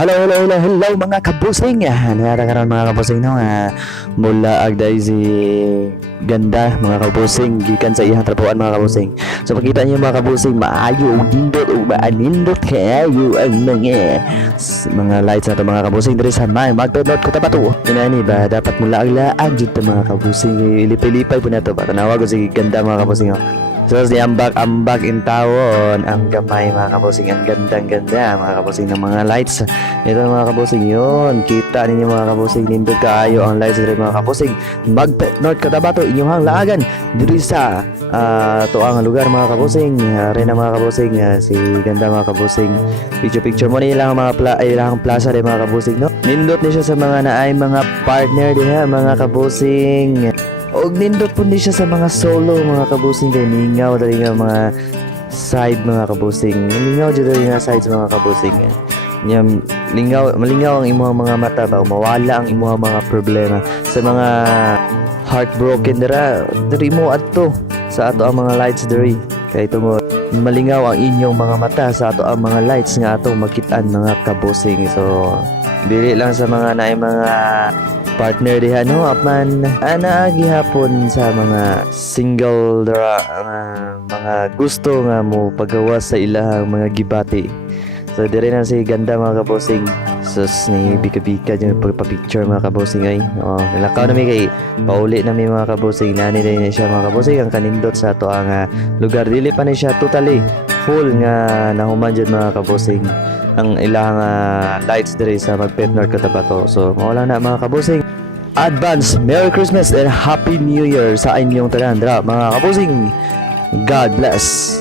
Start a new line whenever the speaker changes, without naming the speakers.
Hello, hello, hello, hello mga kabusing. Ah, Nakakaroon mga kabusing no. Ah, mula agday si ganda mga kabusing gikan sa iyang trapuan mga kabusing. So makita niyo mga kabusing maayo ug nindot ug maanindot kayo ang mga mga lights na to mga kabusing diri sa may magtunod ko tabato. Inani ba dapat mula ang laag jud to mga kabusing ilipay-lipay po na to ba tanawa ko si ganda mga kabusing. Oh. So si ambak ambak in tawon. Ang gamay mga kabusing ang gandang ganda mga kabusing ng mga lights. Ito mga kabusing yun. Kita ninyo mga kabusing nindot kaayo ang lights. Diri mga kabusing mag North Cotabato inyong laagan. Diri sa ah, tuang lugar mga kabusing rin na mga kabusing ah, si ganda mga kabusing picture picture mo na ilang mga pla ilang plaza rin mga kabusing no? Nindot ni siya sa mga naay mga partner diha mga kabusing og nindot po siya sa mga solo mga kabusing kay ningaw dali nga mga side mga kabusing. Ningaw dito nga sides mga kabusing. Nya lingaw malingaw ang imong mga mata ba? Mawala ang imong mga problema sa mga heartbroken dira. Diri mo adto sa ato ang mga lights diri kay mo malingaw ang inyong mga mata sa ato ang mga lights nga atong makitaan mga kabusing. So dili lang sa mga naay mga partner diha no apan ana gihapon sa mga single dra nga mga gusto nga mo pagawas sa ilahang mga gibati. So dire na si ganda mga kabosing sus ni bika-bika yung pagpa-picture mga kabosing ay. Oh nilakaw na mi kay pauli na mi mga kabosing nani din siya mga kabosing ang kanindot sa ato ang ah, lugar. Dili pa ni siya totally full nga nahuman jud mga kabosing ang ilang ah, lights diri sa Magpet North Cotabato. So lang na mga kabosing Advance Merry Christmas and Happy New Year sa inyong tanan dra mga kabusing God bless